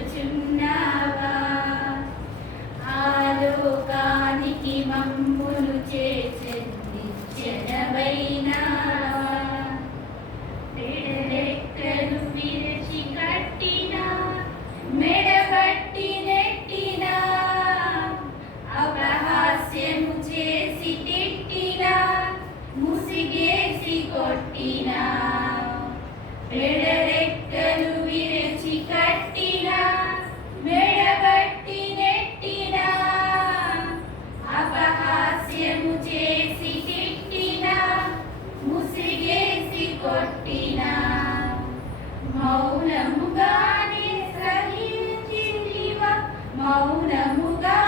వేలాడుచున్నావా ఆలోకానికి మమ్ములు చేర్చే నిత్యనవైనా రెక్కలు విరచి కట్టిన మెడబట్టి నెట్టిన అపహాస్యము చేసి తిట్టిన ముసిగేసి కొట్టిన రెక్కలు విరచి కట్టిన మెడబట్టి నెట్టిన అపహాస్యము చేసి తిట్టిన ముసిగేసి కొట్టిన మౌనముగానే సహించితివా మౌనముగా